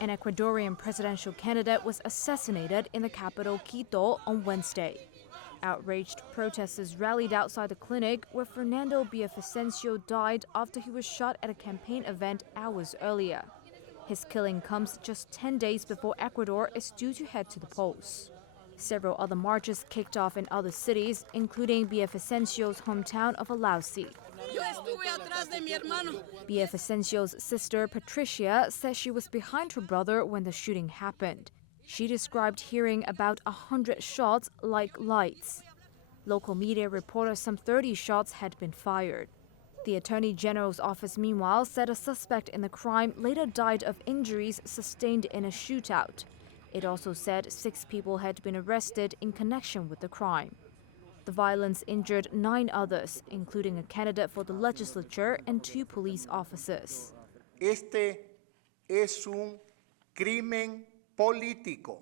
An Ecuadorian presidential candidate was assassinated in the capital Quito on Wednesday. Outraged protesters rallied outside the clinic where Fernando Villavicencio died after he was shot at a campaign event hours earlier. His killing comes just 10 days before Ecuador is due to head to the polls. Several other marches kicked off in other cities, including Villavicencio's hometown of Lasso. Villavicencio's sister, Patricia, says she was behind her brother when the shooting happened. She described hearing about 100 shots like lights. Local media reported some 30 shots had been fired. The Attorney General's office, meanwhile, said a suspect in the crime later died of injuries sustained in a shootout. It also said 6 people had been arrested in connection with the crime. The violence injured 9 others, including a candidate for the legislature and 2 police officers. Este es un crimen político.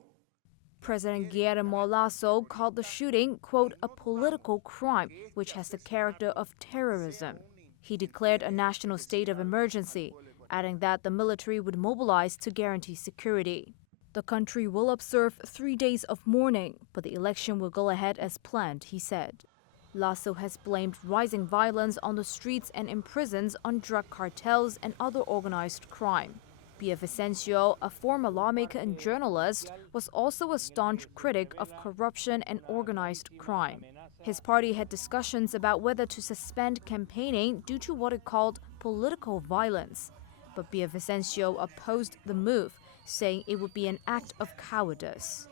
President Guillermo Lasso called the shooting, quote, a political crime, which has the character of terrorism. He declared a national state of emergency, adding that the military would mobilize to guarantee security. The country will observe 3 days of mourning, but the election will go ahead as planned, he said. Lasso has blamed rising violence on the streets and in prisons on drug cartels and other organized crime. Villavicencio, a former lawmaker and journalist, was also a staunch critic of corruption and organized crime. His party had discussions about whether to suspend campaigning due to what it called political violence. But Villavicencio opposed the move, saying it would be an act of cowardice.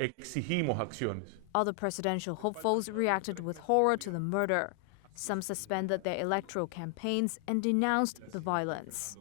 Exigimos acciones. Other presidential hopefuls reacted with horror to the murder. Some suspended their electoral campaigns and denounced the violence.